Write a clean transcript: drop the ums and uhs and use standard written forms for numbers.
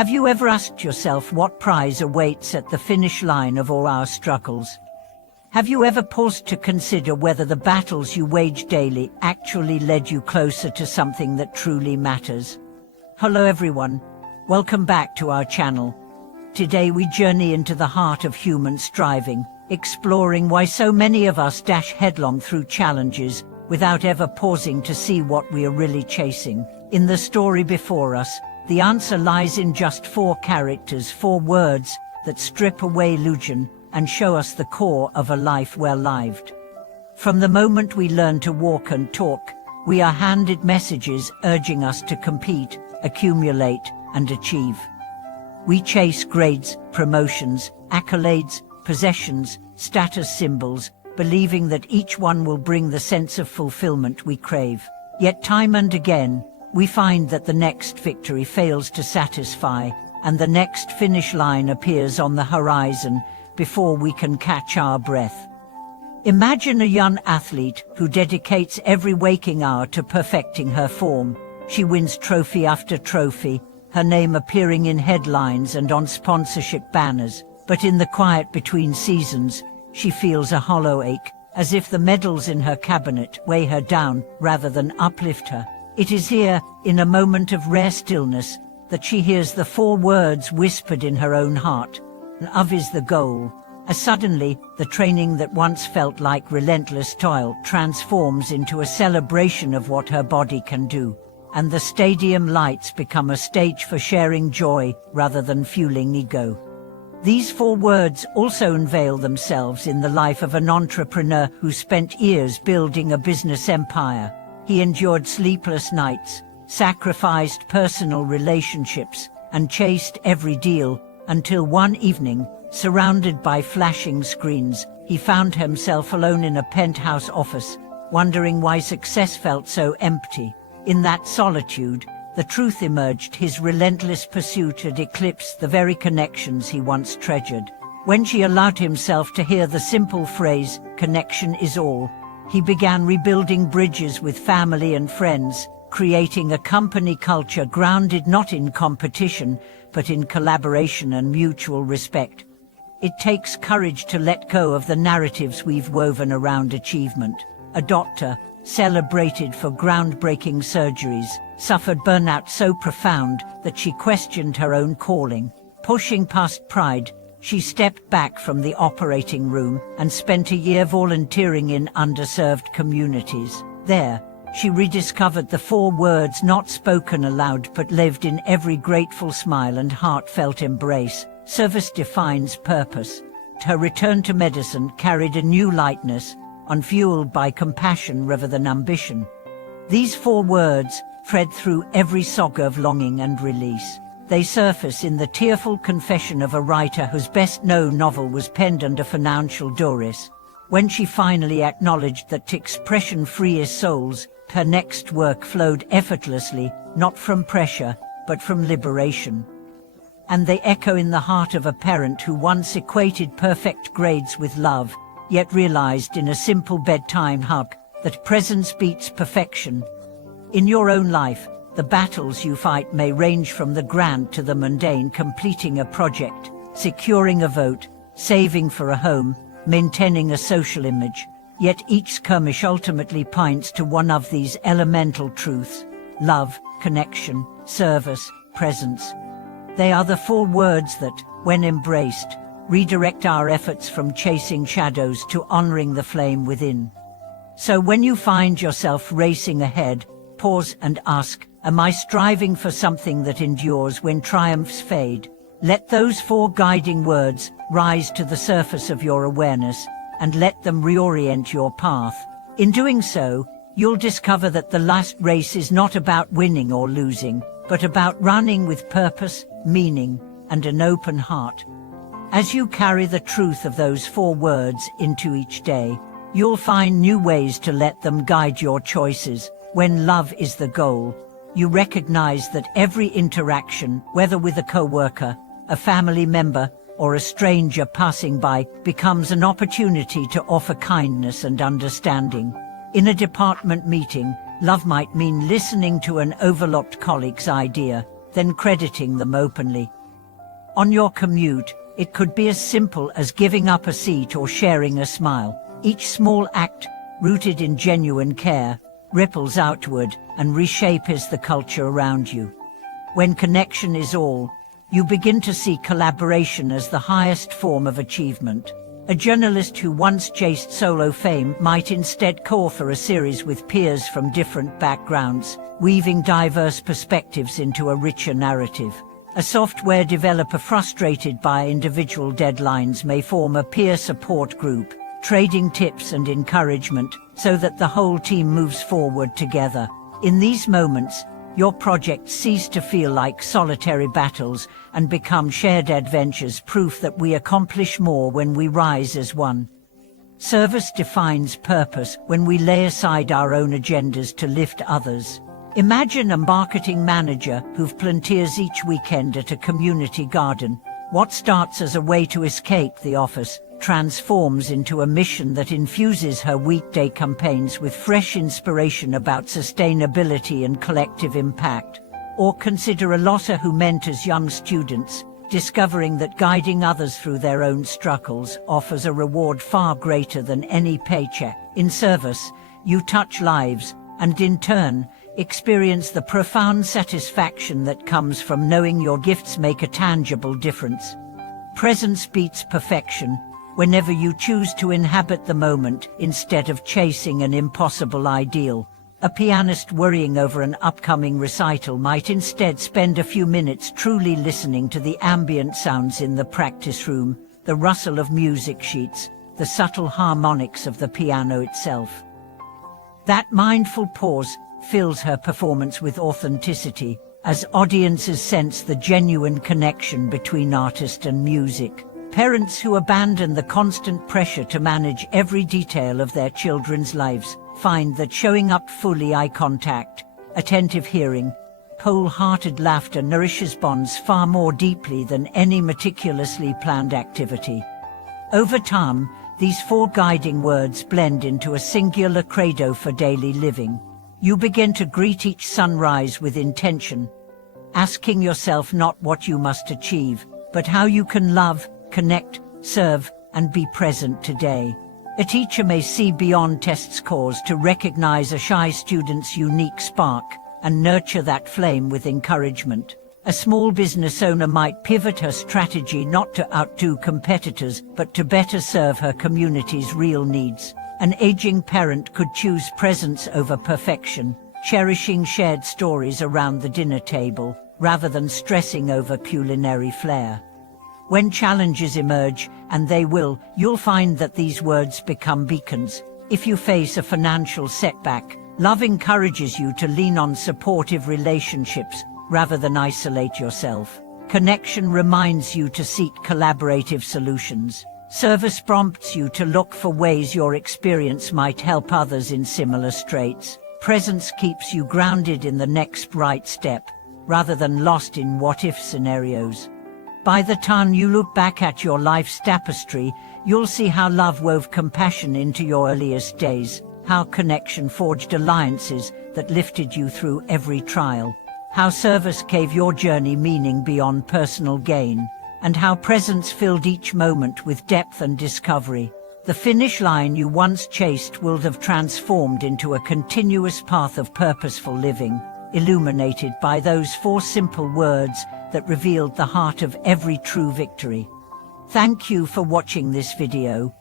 Have you ever asked yourself what prize awaits at the finish line of all our struggles? Have you ever paused to consider whether the battles you wage daily actually led you closer to something that truly matters? Hello everyone, welcome back to our channel. Today we journey into the heart of human striving, exploring why so many of us dash headlong through challenges without ever pausing to see what we are really chasing. In the story before us, the answer lies in just 4 characters, 4 words that strip away illusion and show us the core of a life well lived. From the moment we learn to walk and talk, we are handed messages urging us to compete, accumulate, and achieve. We chase grades, promotions, accolades, possessions, status symbols, believing that each one will bring the sense of fulfillment we crave. Yet time and again, we find that the next victory fails to satisfy, and the next finish line appears on the horizon before we can catch our breath. Imagine a young athlete who dedicates every waking hour to perfecting her form. She wins trophy after trophy, her name appearing in headlines and on sponsorship banners. But in the quiet between seasons, she feels a hollow ache, as if the medals in her cabinet weigh her down rather than uplift her. It is here, in a moment of rare stillness, that she hears the 4 words whispered in her own heart. Love is the goal. As suddenly, the training that once felt like relentless toil transforms into a celebration of what her body can do, and the stadium lights become a stage for sharing joy rather than fueling ego. These 4 words also unveil themselves in the life of an entrepreneur who spent years building a business empire. He endured sleepless nights, sacrificed personal relationships, and chased every deal, until one evening, surrounded by flashing screens, he found himself alone in a penthouse office, wondering why success felt so empty. In that solitude, the truth emerged: his relentless pursuit had eclipsed the very connections he once treasured. When she allowed himself to hear the simple phrase, "Connection is all," he began rebuilding bridges with family and friends, creating a company culture grounded not in competition, but in collaboration and mutual respect. It takes courage to let go of the narratives we've woven around achievement. A doctor, celebrated for groundbreaking surgeries, suffered burnout so profound that she questioned her own calling. Pushing past pride, she stepped back from the operating room and spent a year volunteering in underserved communities. There, she rediscovered the 4 words not spoken aloud but lived in every grateful smile and heartfelt embrace: service defines purpose. Her return to medicine carried a new lightness, unfueled by compassion rather than ambition. These 4 words thread through every saga of longing and release. They surface in the tearful confession of a writer whose best-known novel was penned under financial duress. When she finally acknowledged that expression frees souls, her next work flowed effortlessly, not from pressure, but from liberation. And they echo in the heart of a parent who once equated perfect grades with love, yet realized in a simple bedtime hug that presence beats perfection. In your own life, the battles you fight may range from the grand to the mundane: completing a project, securing a vote, saving for a home, maintaining a social image. Yet each skirmish ultimately points to one of these elemental truths: love, connection, service, presence. They are the 4 words that, when embraced, redirect our efforts from chasing shadows to honoring the flame within. So when you find yourself racing ahead, pause and ask, am I striving for something that endures when triumphs fade? Let those 4 guiding words rise to the surface of your awareness, and let them reorient your path. In doing so, you'll discover that the last race is not about winning or losing, but about running with purpose, meaning, and an open heart. As you carry the truth of those 4 words into each day, you'll find new ways to let them guide your choices. When love is the goal, you recognize that every interaction, whether with a co-worker, a family member, or a stranger passing by, becomes an opportunity to offer kindness and understanding. In a department meeting, love might mean listening to an overlooked colleague's idea, then crediting them openly. On your commute, it could be as simple as giving up a seat or sharing a smile. Each small act, rooted in genuine care, ripples outward and reshapes the culture around you. When connection is all, you begin to see collaboration as the highest form of achievement. A journalist who once chased solo fame might instead co-author a series with peers from different backgrounds, weaving diverse perspectives into a richer narrative. A software developer frustrated by individual deadlines may form a peer support group, trading tips and encouragement so that the whole team moves forward together. In these moments, your projects cease to feel like solitary battles and become shared adventures, proof that we accomplish more when we rise as one. Service defines purpose when we lay aside our own agendas to lift others. Imagine a marketing manager who volunteers each weekend at a community garden. What starts as a way to escape the office transforms into a mission that infuses her weekday campaigns with fresh inspiration about sustainability and collective impact. Or consider a lotter who mentors young students, discovering that guiding others through their own struggles offers a reward far greater than any paycheck. In service, you touch lives, and in turn, experience the profound satisfaction that comes from knowing your gifts make a tangible difference. Presence beats perfection whenever you choose to inhabit the moment instead of chasing an impossible ideal. A pianist worrying over an upcoming recital might instead spend a few minutes truly listening to the ambient sounds in the practice room, the rustle of music sheets, the subtle harmonics of the piano itself. That mindful pause fills her performance with authenticity, as audiences sense the genuine connection between artist and music. Parents who abandon the constant pressure to manage every detail of their children's lives find that showing up fully, eye contact, attentive hearing, wholehearted laughter nourishes bonds far more deeply than any meticulously planned activity. Over time, these four guiding words blend into a singular credo for daily living. You begin to greet each sunrise with intention, asking yourself not what you must achieve, but how you can love, connect, serve, and be present today. A teacher may see beyond test scores to recognize a shy student's unique spark and nurture that flame with encouragement. A small business owner might pivot her strategy not to outdo competitors, but to better serve her community's real needs. An aging parent could choose presence over perfection, cherishing shared stories around the dinner table, rather than stressing over culinary flair. When challenges emerge, and they will, you'll find that these words become beacons. If you face a financial setback, love encourages you to lean on supportive relationships rather than isolate yourself. Connection reminds you to seek collaborative solutions. Service prompts you to look for ways your experience might help others in similar straits. Presence keeps you grounded in the next right step, rather than lost in what-if scenarios. By the time you look back at your life's tapestry, you'll see how love wove compassion into your earliest days, how connection forged alliances that lifted you through every trial, how service gave your journey meaning beyond personal gain, and how presence filled each moment with depth and discovery. The finish line you once chased will have transformed into a continuous path of purposeful living, illuminated by those four simple words that revealed the heart of every true victory. Thank you for watching this video.